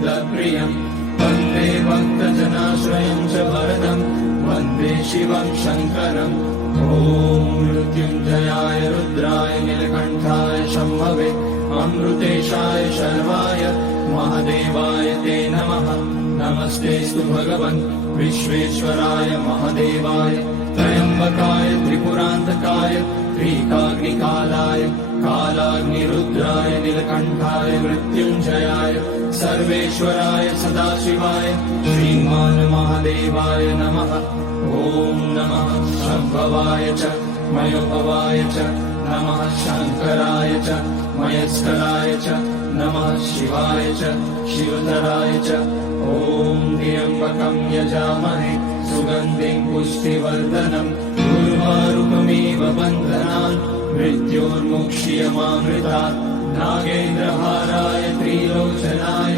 प्रियं वन्दे भक्तजनाश्रयं च वरदं वन्दे शिवं शङ्करम् ॐ मृत्युञ्जयाय रुद्राय नीलकण्ठाय शम्भवे अमृतेशाय शर्वाय महादेवाय ते नमः। नमस्तेऽस्तु भगवन् विश्वेश्वराय महादेवाय त्र्यम्बकाय त्रिपुरान्तकाय त्रिकाग्निकालाय कालाग्निरुद्राय नीलकण्ठाय मृत्युञ्जयाय सर्वेश्वराय सदाशिवाय श्रीमान् महादेवाय नमः। ॐ नमः शम्भवाय च मयोभवाय च नमः शङ्कराय च मयस्कराय च नमः शिवाय च शिवतराय च ॐ त्र्यम्बकं यजामहे सुगन्धिं पुष्टिवर्धनम् उर्वारुकमिव बन्धनान् मृत्योर्मुक्ष्यमामृतात् नागेन्द्रहाराय त्रिलोचनाय